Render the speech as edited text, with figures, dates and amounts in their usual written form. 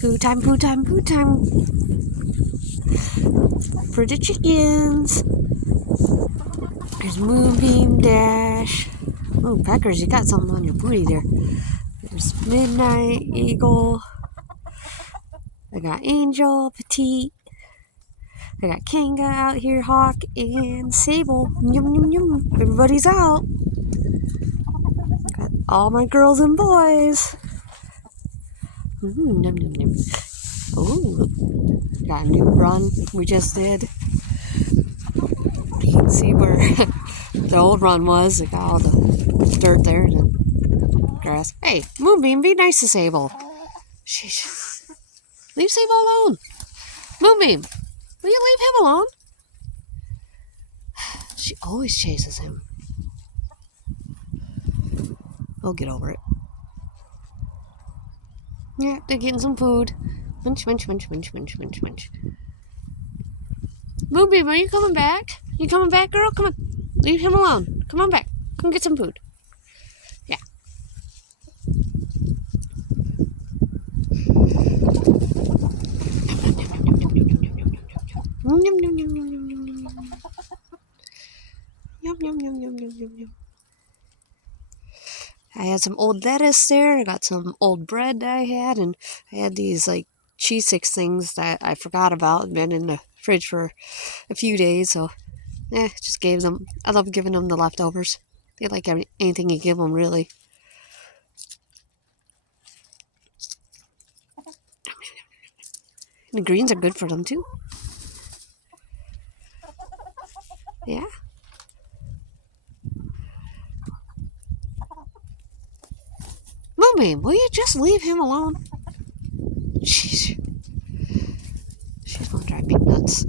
Food time, food time, food time. For the chickens. There's Moonbeam, Dash. Oh, Peckers, you got something on your booty there. There's Midnight, Eagle. I got Angel, Petite. I got Kanga out here, Hawk, and Sable. Yum, yum, yum. Everybody's out. Got all my girls and boys. Yum, yum, yum. Ooh. Got a new run we just did. You can see where the old run was. It got all the dirt there and the grass. Hey, Moonbeam, be nice to Sable. Sheesh. Leave Sable alone. Moonbeam, will you leave him alone? She always chases him. I'll get over it. Yeah, they're getting some food. Munch, munch, munch, munch, munch, munch, munch. Moonbeam, are you coming back? You coming back, girl? Come on. Leave him alone. Come on back. Come get some food. Yeah. Yum, yum, yum, yum, yum, yum, yum, yum. Yum, yum, yum, yum, yum, yum, yum. I had some old lettuce there. I got some old bread that I had, and I had these like cheese sticks things that I forgot about and been in the fridge for a few days. So, just gave them. I love giving them the leftovers. They like anything you give them, really. And the greens are good for them too. Yeah. Moonbeam, will you just leave him alone? She's gonna drive me nuts.